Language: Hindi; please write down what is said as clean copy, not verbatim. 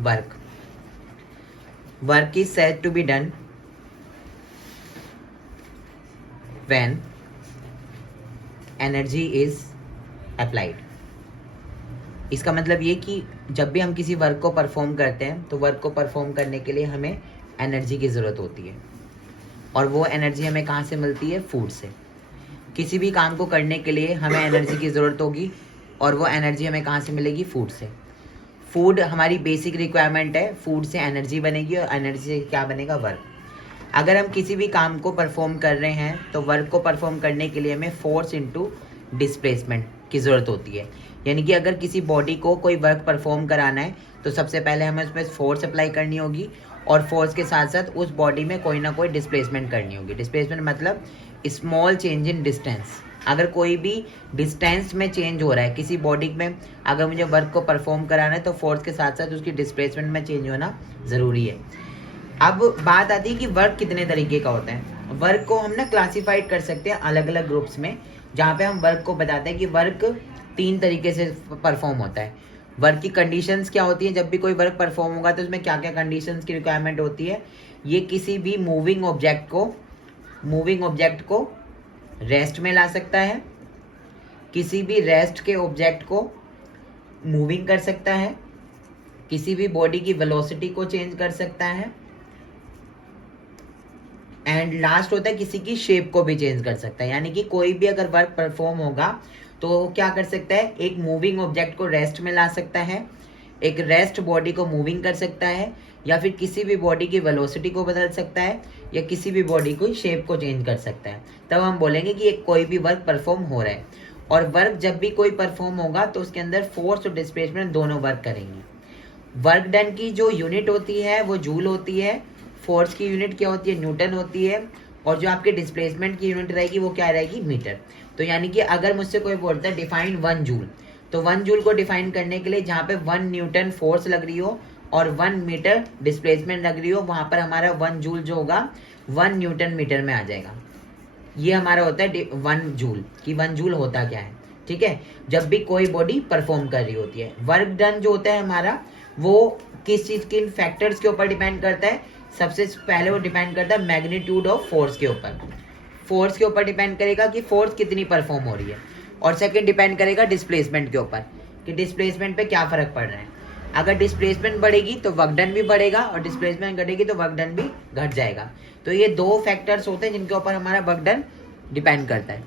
Work. Work is said to be done when energy is applied. इसका मतलब ये कि जब भी हम किसी वर्क को परफॉर्म करते हैं तो वर्क को परफॉर्म करने के लिए हमें एनर्जी की ज़रूरत होती है, और वो एनर्जी हमें कहाँ से मिलती है? फूड से. किसी भी काम को करने के लिए हमें एनर्जी की ज़रूरत होगी, और वो एनर्जी हमें कहाँ से मिलेगी? फूड से. फूड हमारी बेसिक रिक्वायरमेंट है. फूड से एनर्जी बनेगी, और एनर्जी से क्या बनेगा? वर्क. अगर हम किसी भी काम को परफॉर्म कर रहे हैं तो वर्क को परफॉर्म करने के लिए हमें फोर्स इनटू डिस्प्लेसमेंट की ज़रूरत होती है. यानी कि अगर किसी बॉडी को कोई वर्क परफॉर्म कराना है तो सबसे पहले हमें उसमें फोर्स अप्लाई करनी होगी, और फोर्स के साथ साथ उस बॉडी में कोई ना कोई डिस्प्लेसमेंट करनी होगी. डिस्प्लेसमेंट मतलब स्मॉल चेंज इन डिस्टेंस. अगर कोई भी डिस्टेंस में चेंज हो रहा है किसी बॉडी में, अगर मुझे वर्क को परफॉर्म कराना है तो फोर्स के साथ साथ उसकी डिस्प्लेसमेंट में चेंज होना ज़रूरी है. अब बात आती है कि वर्क कितने तरीके का होता है. वर्क को हम ना क्लासीफाइड कर सकते हैं अलग अलग ग्रुप्स में, जहाँ पे हम वर्क को बताते हैं कि वर्क 3 तरीके से परफॉर्म होता है. वर्क की कंडीशंस क्या होती है? जब भी कोई वर्क परफॉर्म होगा तो उसमें क्या क्या कंडीशंस की रिक्वायरमेंट होती है? ये किसी भी मूविंग ऑब्जेक्ट को रेस्ट में ला सकता है, किसी भी रेस्ट के ऑब्जेक्ट को मूविंग कर सकता है, किसी भी बॉडी की वेलोसिटी को चेंज कर सकता है, एंड लास्ट होता है किसी की शेप को भी चेंज कर सकता है. यानी कि कोई भी अगर वर्क परफॉर्म होगा तो वो क्या कर सकता है? एक मूविंग ऑब्जेक्ट को रेस्ट में ला सकता है, एक रेस्ट बॉडी को मूविंग कर सकता है, या फिर किसी भी बॉडी की वेलोसिटी को बदल सकता है, या किसी भी बॉडी को शेप को चेंज कर सकता है. तब हम बोलेंगे कि एक कोई भी वर्क परफॉर्म हो रहा है. और वर्क जब भी कोई परफॉर्म होगा तो उसके अंदर फोर्स और डिस्प्लेसमेंट दोनों वर्क करेंगे. वर्क डन की जो यूनिट होती है वो जूल होती है, फोर्स की यूनिट क्या होती है? न्यूटन होती है, और जो आपके डिस्प्लेसमेंट की यूनिट रहेगी वो क्या रहेगी? मीटर. तो यानी कि अगर मुझसे कोई बोलता है डिफाइन 1 जूल, तो 1 जूल को डिफाइन करने के लिए जहाँ पे 1 न्यूटन फोर्स लग रही हो और 1 मीटर डिस्प्लेसमेंट लग रही हो, वहाँ पर हमारा 1 जूल जो होगा 1 न्यूटन मीटर में आ जाएगा. ये हमारा होता है 1 जूल, कि 1 जूल होता क्या है. ठीक है, जब भी कोई बॉडी परफॉर्म कर रही होती है. वर्क डन जो होता है हमारा, वो किस चीज़ के फैक्टर्स के ऊपर डिपेंड करता है? सबसे पहले वो डिपेंड करता है मैग्नीट्यूड ऑफ फोर्स के ऊपर. फोर्स के ऊपर डिपेंड करेगा कि फोर्स कितनी परफॉर्म हो रही है, और सेकंड डिपेंड करेगा डिस्प्लेसमेंट के ऊपर कि डिस्प्लेसमेंट पे क्या फ़र्क पड़ रहा है. अगर डिस्प्लेसमेंट बढ़ेगी तो वर्क डन भी बढ़ेगा, और डिस्प्लेसमेंट घटेगी तो वर्क डन भी घट जाएगा. तो ये 2 फैक्टर्स होते हैं जिनके ऊपर हमारा वर्क डन डिपेंड करता है.